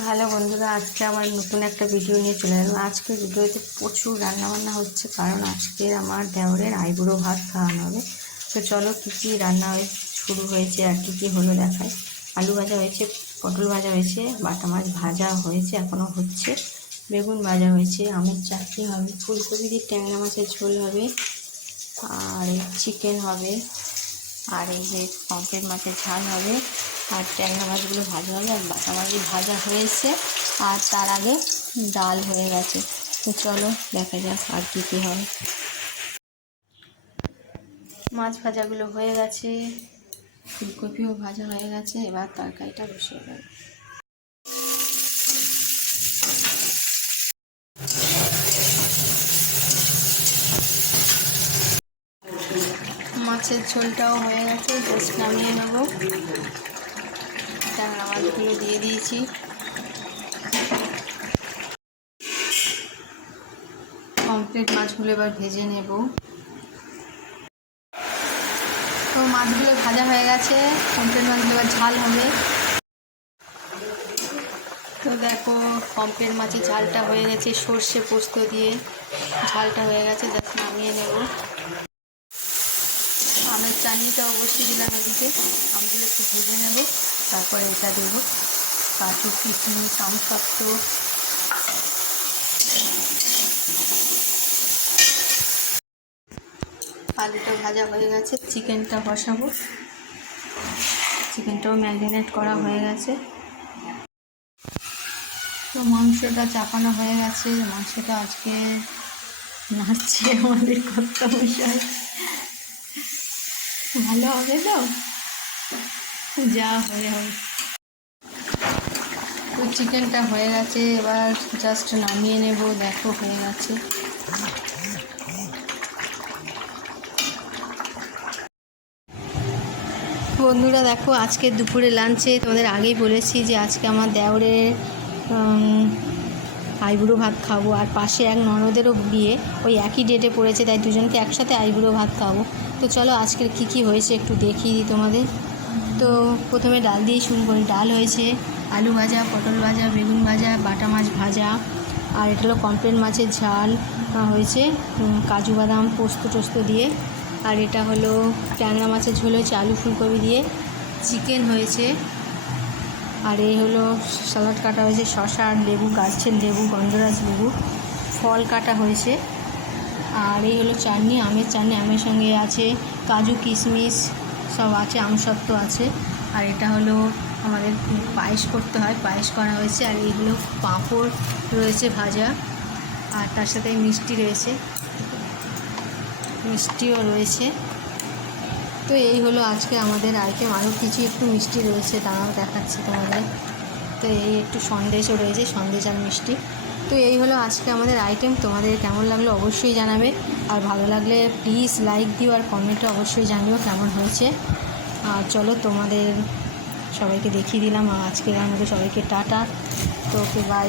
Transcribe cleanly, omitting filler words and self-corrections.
Hello বন্ধুরা, আজকে আবার নতুন একটা ভিডিও নিয়ে চলে এলাম। আজকে ভিডিওতে প্রচুর রান্নাবান্না হচ্ছে, কারণ আজকে আমার দেওরের আইবুড়ো ভাত খাওয়ানো হবে। তো চলো কী কী রান্না শুরু হয়েছে আর কী হলো দেখায়। আলু ভাজা হয়েছে, পটল ভাজা হয়েছে, বাটা মাছ ভাজা হয়েছে, এখনও হচ্ছে, বেগুন ভাজা হয়েছে, আমের চাটনি হবে, ফুলকপি দিয়ে ট্যাংরা মাছের ঝোল হবে, আর চিকেন হবে, আর এই যে পমফ্রেট মাছের ঝাল হবে, আর ট্যাংরা মাছগুলো ভাজা হবে, আর বাটা মাছ ভাজা হয়েছে, আর তার আগে ডাল হয়ে গেছে। তো চলো দেখা যাক আর কী কী হয়। মাছ ভাজাগুলো হয়ে গেছে, ফুলকপিও ভাজা হয়ে গেছে, এবার তরকারিটা বসিয়ে দেবো। মাছের ঝোলটাও হয়ে গেছে, জাস্ট নামিয়ে নেবো। ট্যাংরা মাছগুলো দিয়ে দিয়েছি, পমফ্রেট মাছগুলো এবার ভেজে নেব। তো মাছগুলো ভাজা হয়ে গেছে, পমফ্রেট মাছগুলো এবার ঝাল হবে। তো দেখো পমফ্রেট মাছের ঝালটা হয়ে গেছে, সর্ষে পোস্ত দিয়ে ঝালটা হয়ে গেছে, জাস্ট নামিয়ে নেব। আমের চাটনিটা অবশ্যই দিলাম এদিকে, আমগুলো একটু ভেজে নেব, তারপরে এটা দেবো, কাজু কিশমিশ আমসত্ত্ব। আলুটা ভাজা হয়ে গেছে, চিকেনটা বসাবো, চিকেনটাও ম্যারিনেট করা হয়ে গেছে। তো মাংসটা চাপানো হয়ে গেছে, মাংসটা আজকে নাচছে আমাদের কর্তামশাই। ভালো হবে তো, যা হয়ে হবে। তো চিকেনটা হয়ে গেছে, এবার জাস্ট নামিয়ে নেব। দেখো হয়ে গেছে। বন্ধুরা দেখো, আজকে দুপুরে লাঞ্চে তোমাদের আগেই বলেছি যে আজকে আমার দেওরের আইবুড়ো ভাত খাবো, আর পাশে এক ননদেরও বিয়ে, ওই একই ডেটে পড়েছে, তাই দুজনকে একসাথে আইবুড়ো ভাত খাবো। তো চলো আজকের কী হয়েছে একটু দেখিয়ে দিই তোমাদের। তো প্রথমে ডাল দিয়েই শুরু করি। ডাল হয়েছে, আলু ভাজা, পটল ভাজা, বেগুন ভাজা, বাটা মাছ ভাজা, আর এটা হলো পমফ্রেট মাছের ঝাল হয়েছে, কাজু বাদাম পোস্ত টোস্ত দিয়ে, আর এটা হলো ট্যাংরা মাছের ঝোল হয়েছে আলু ফুলকপি দিয়ে, চিকেন হয়েছে, আর এই হলো স্যালাড কাটা হয়েছে, শসা আর লেবু, গাছের লেবু, গন্ধরাজ লেবু, ফল কাটা হয়েছে, আর এই হলো চাটনি, আমের চাটনি, আমের সঙ্গে আছে কাজু কিশমিশ সব আছে, আমসত্ত্ব আছে, আর এটা হলো আমাদের পায়েস করতে হয়, পায়েস করা হয়েছে, আর এই হলো পাঁপড় রয়েছে ভাজা, আর তার সাথে মিষ্টি রয়েছে, মিষ্টিও রয়েছে। তো এই হলো আজকে আমাদের আইটেম। আরও কিছু একটু মিষ্টি রয়েছে, তারাও দেখাচ্ছি তোমাদের। তো এই একটু সন্দেশও রয়েছে, সন্দেশ আর মিষ্টি। তো এই হলো আজকে আমাদের আইটেম। তোমাদের কেমন লাগলো অবশ্যই জানাবে, আর ভালো লাগলে প্লিজ লাইক দিও, আর কমেন্টে অবশ্যই জানিও কেমন হয়েছে। আর চলো তোমাদের সবাইকে দেখিয়ে দিলাম, আজকের মতো সবাইকে টাটা। তো ওকে বাই।